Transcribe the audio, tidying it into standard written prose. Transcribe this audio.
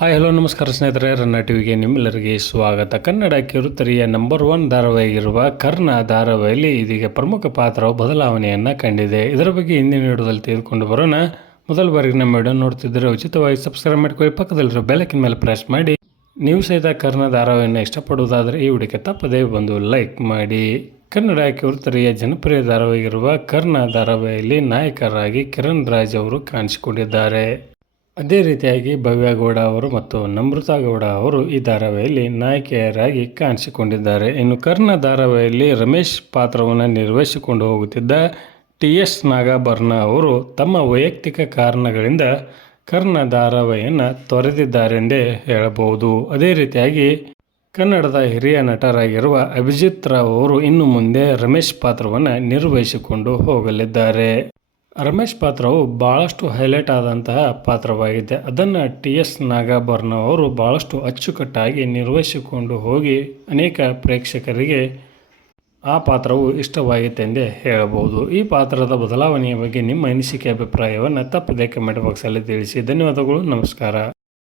Hi hello ನಮಸ್ಕಾರ ಸ್ನೇಹಿತರೆ, ರನ್ನ ಟಿವಿಗೆ ನಿಮ್ಮೆಲ್ಲರಿಗೆ ಸ್ವಾಗತ. ಕನ್ನಡ ಕಿರುತೆರೆಯ ನಂಬರ್ 1 ಧಾರಾವಾಹಿಯಾಗಿರುವ ಕರ್ಣ ಧಾರಾವಾಹಿಯಲ್ಲಿ ಇದೀಗ ಪ್ರಮುಖ ಪಾತ್ರವು ಬದಲಾವಣೆಯನ್ನು ಕಂಡಿದೆ. ಇದರ ಬಗ್ಗೆ ಹಿಂದಿನ ವಿಡಿಯೋದಲ್ಲಿ ತೆಗೆದುಕೊಂಡು ಬರೋಣ. ಮೊದಲ ಬಾರಿಗೆ ನಮ್ಮ ವಿಡಿಯೋ ನೋಡ್ತಿದ್ದರೆ ಉಚಿತವಾಗಿ ಸಬ್ಸ್ಕ್ರೈಬ್ ಮಾಡ್ಕೊಳ್ಳಿ, ಪಕ್ಕದಲ್ಲಿರೋ ಬೆಲ್ಲೈಕನ್ ಮೇಲೆ ಪ್ರೆಸ್ ಮಾಡಿ. ನೀವು ಸಹಿತ ಕರ್ಣ ಧಾರಾವಾಹಿಯನ್ನು ಇಷ್ಟಪಡುವುದಾದರೆ ಈ ವಿಡಿಯೋಕ್ಕೆ ತಪ್ಪದೇ ಬಂದು ಲೈಕ್ ಮಾಡಿ. ಕನ್ನಡ ಕಿರುತೆರೆಯ ಜನಪ್ರಿಯ ಧಾರಾವಾಹಿಯಾಗಿರುವ ಕರ್ಣ ಧಾರಾವಾಹಿಯಲ್ಲಿ ನಾಯಕರಾಗಿ ಕಿರಣ್ ರಾಜ್ ಅವರು ಕಾಣಿಸಿಕೊಂಡಿದ್ದಾರೆ. ಅದೇ ರೀತಿಯಾಗಿ ಭವ್ಯ ಗೌಡ ಅವರು ಮತ್ತು ನಮ್ರತಾ ಗೌಡ ಅವರು ಈ ಧಾರಾವಾಹಿಯಲ್ಲಿ ನಾಯಕಿಯರಾಗಿ ಕಾಣಿಸಿಕೊಂಡಿದ್ದಾರೆ. ಇನ್ನು ಕರ್ಣ ಧಾರಾವಾಹಿಯಲ್ಲಿ ರಮೇಶ್ ಪಾತ್ರವನ್ನು ನಿರ್ವಹಿಸಿಕೊಂಡು ಹೋಗುತ್ತಿದ್ದ TS ನಾಗಾಭರಣ ಅವರು ತಮ್ಮ ವೈಯಕ್ತಿಕ ಕಾರಣಗಳಿಂದ ಕರ್ಣ ಧಾರಾವಾಹಿಯನ್ನು ತೊರೆದಿದ್ದಾರೆಂದೇ ಹೇಳಬಹುದು. ಅದೇ ರೀತಿಯಾಗಿ ಕನ್ನಡದ ಹಿರಿಯ ನಟರಾಗಿರುವ ಅಭಿಜಿತ್ ರಾವ್ ಅವರು ಇನ್ನು ಮುಂದೆ ರಮೇಶ್ ಪಾತ್ರವನ್ನು ನಿರ್ವಹಿಸಿಕೊಂಡು ಹೋಗಲಿದ್ದಾರೆ. ರಮೇಶ್ ಪಾತ್ರವು ಭಾಳಷ್ಟು ಹೈಲೈಟ್ ಆದಂತಹ ಪಾತ್ರವಾಗಿದೆ. ಅದನ್ನು TS ನಾಗಾಭರಣ ಅವರು ಭಾಳಷ್ಟು ಅಚ್ಚುಕಟ್ಟಾಗಿ ನಿರ್ವಹಿಸಿಕೊಂಡು ಹೋಗಿ ಅನೇಕ ಪ್ರೇಕ್ಷಕರಿಗೆ ಆ ಪಾತ್ರವು ಇಷ್ಟವಾಯಿತೆಂದೇ ಹೇಳಬಹುದು. ಈ ಪಾತ್ರದ ಬದಲಾವಣೆಯ ಬಗ್ಗೆ ನಿಮ್ಮ ಅನಿಸಿಕೆ ಅಭಿಪ್ರಾಯವನ್ನು ತಪ್ಪದೇ ಕಮೆಂಟ್ ಬಾಕ್ಸಲ್ಲಿ ತಿಳಿಸಿ. ಧನ್ಯವಾದಗಳು, ನಮಸ್ಕಾರ.